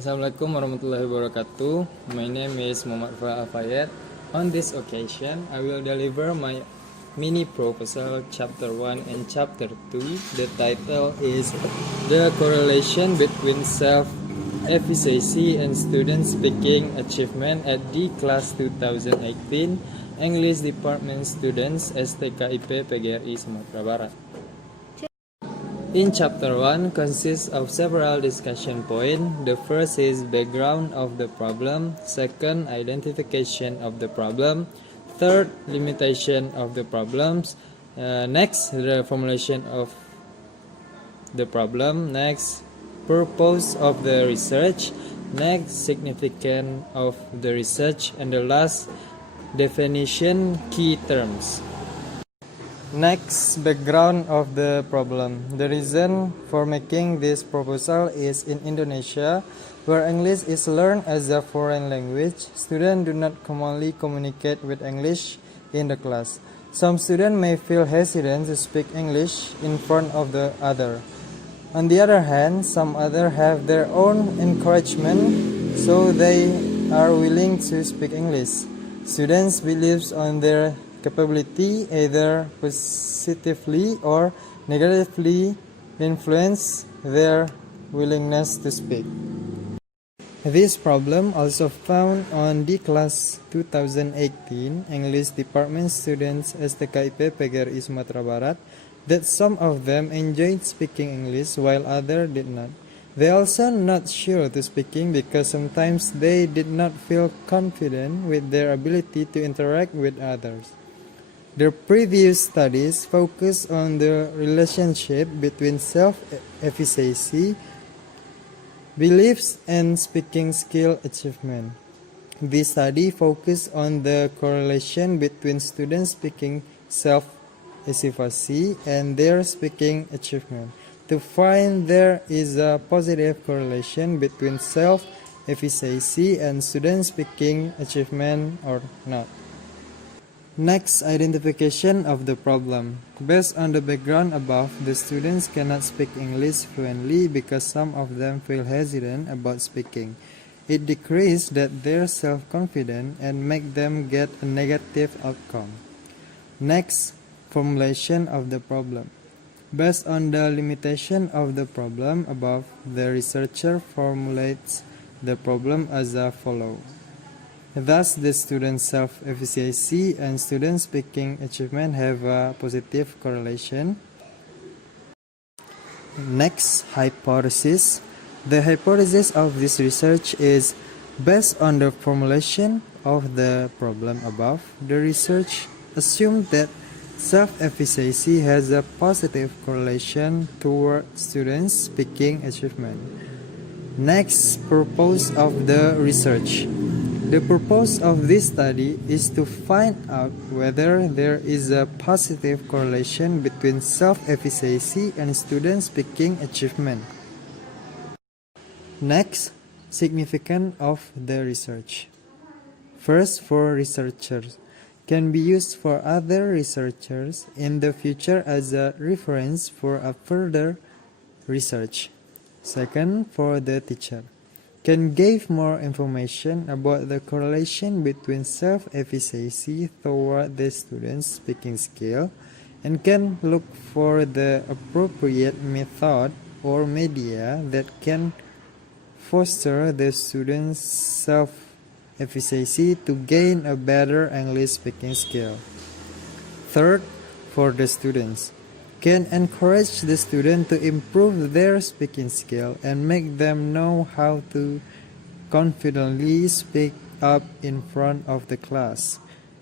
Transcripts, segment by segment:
Assalamualaikum warahmatullahi wabarakatuh. My name is Varrel Alfayed. On this occasion, I will deliver my mini proposal chapter 1 and chapter 2. The title is The Correlation Between Self-Efficacy and Student Speaking Achievement at D Class 2018 English Department Students STKIP PGRI Sumatera Barat. In chapter 1 consists of several discussion points. The first is background of the problem, second, identification of the problem, third, limitation of the problems, next, the formulation of the problem, next, purpose of the research, next, significance of the research, and the last, definition key terms. Next, background of the problem. The reason for making this proposal is in Indonesia, where English is learned as a foreign language, students do not commonly communicate with English in the class. Some students may feel hesitant to speak English in front of the other. On the other hand, some others have their own encouragement, so they are willing to speak English. Students believe on their capability either positively or negatively influence their willingness to speak. This problem also found on D Class 2018 English Department students STKIP PGRI Sumatera Barat that some of them enjoyed speaking English while others did not. They also not sure to speaking because sometimes they did not feel confident with their ability to interact with others. The previous studies focused on the relationship between self-efficacy, beliefs, and speaking skill achievement. This study focused on the correlation between students speaking self-efficacy and their speaking achievement. To find there is a positive correlation between self-efficacy and student speaking achievement or not. Next, identification of the problem. Based on the background above, the students cannot speak English fluently because some of them feel hesitant about speaking. It decreases their self-confidence and make them get a negative outcome. Next, formulation of the problem. Based on the limitation of the problem above, the researcher formulates the problem as follows. Thus, the student self-efficacy and student speaking achievement have a positive correlation. Next, hypothesis. The hypothesis of this research is based on the formulation of the problem above. The research assumed that self-efficacy has a positive correlation toward students' speaking achievement. Next, purpose of the research. The purpose of this study is to find out whether there is a positive correlation between self-efficacy and student speaking achievement. Next, significance of the research. First, for researchers, can be used for other researchers in the future as a reference for a further research. Second, for the teacher, can give more information about the correlation between self-efficacy toward the student's speaking skill and can look for the appropriate method or media that can foster the student's self-efficacy to gain a better English speaking skill. Third, for the students, can encourage the student to improve their speaking skill and make them know how to confidently speak up in front of the class.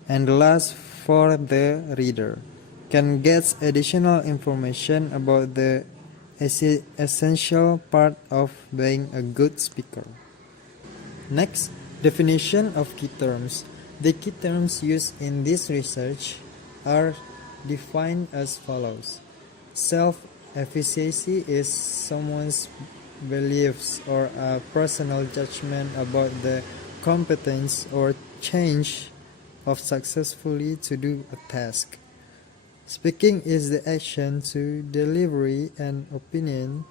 And last, for the reader, can get additional information about the essential part of being a good speaker. Next, definition of key terms. The key terms used in this research are defined as follows. Self-efficacy is someone's beliefs or a personal judgment about the competence or change of successfully to do a task. Speaking is the action to delivery and opinion,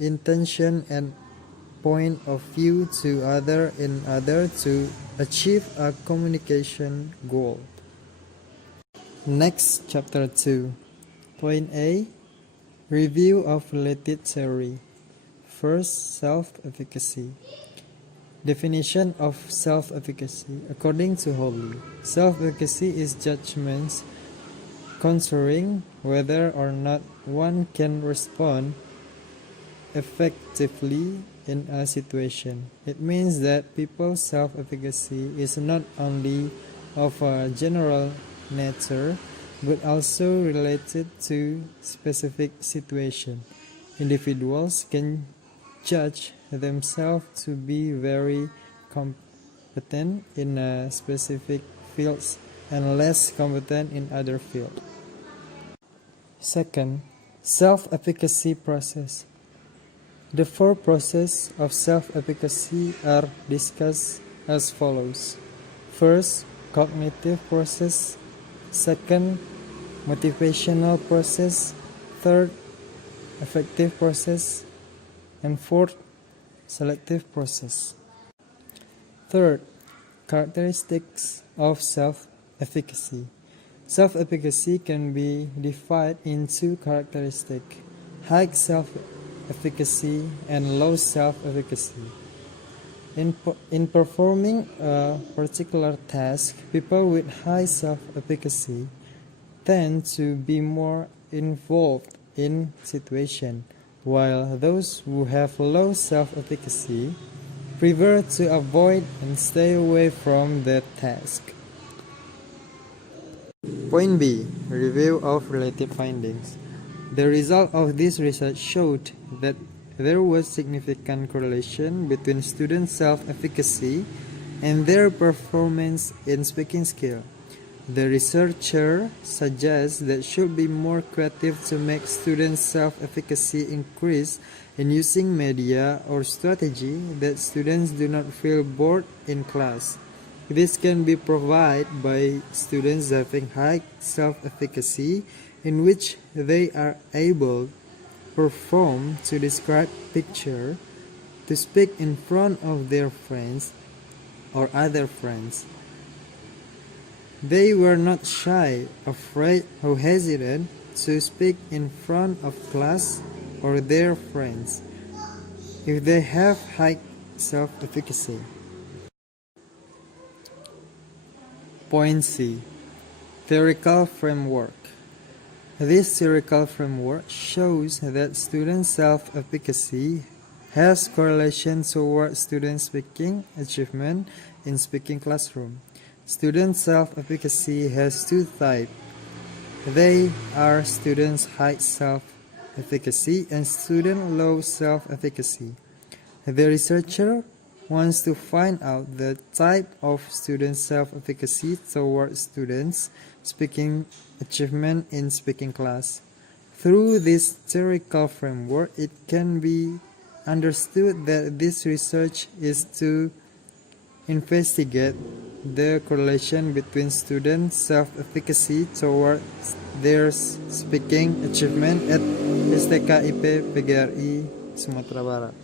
intention and point of view to other in order to achieve a communication goal. Next, chapter 2. Point A. Review of related theory. First, self-efficacy. Definition of self-efficacy. According to Hobley, self-efficacy is judgments concerning whether or not one can respond effectively in a situation. It means that people's self-efficacy is not only of a general nature, but also related to specific situation. Individuals can judge themselves to be very competent in a specific fields and less competent in other fields. Second, self-efficacy process. The four processes of self-efficacy are discussed as follows. First, cognitive process. Second, motivational process. Third, affective process. And fourth, selective process. Third, characteristics of self-efficacy. Self-efficacy can be divided into characteristics: high self-efficacy and low self-efficacy. In performing a particular task, people with high self-efficacy tend to be more involved in situation, while those who have low self-efficacy prefer to avoid and stay away from that task. Point B. Review of related findings. The result of this research showed that there was significant correlation between students' self-efficacy and their performance in speaking skill. The researcher suggests that should be more creative to make students' self-efficacy increase in using media or strategy that students do not feel bored in class. This can be provided by students having high self-efficacy, in which they are able to perform, to describe picture, to speak in front of their friends or other friends. They were not shy, afraid, or hesitant to speak in front of class or their friends if they have high self-efficacy. Point C. Theoretical framework. This theoretical framework shows that student self-efficacy has correlation toward student speaking achievement in speaking classroom. Student self-efficacy has two types. They are students' high self-efficacy and student low self-efficacy. The researcher wants to find out the type of student self-efficacy toward students' speaking achievement in speaking class. Through this theoretical framework, it can be understood that this research is to investigate the correlation between student self-efficacy toward their speaking achievement at STKIP PGRI Sumatera Barat.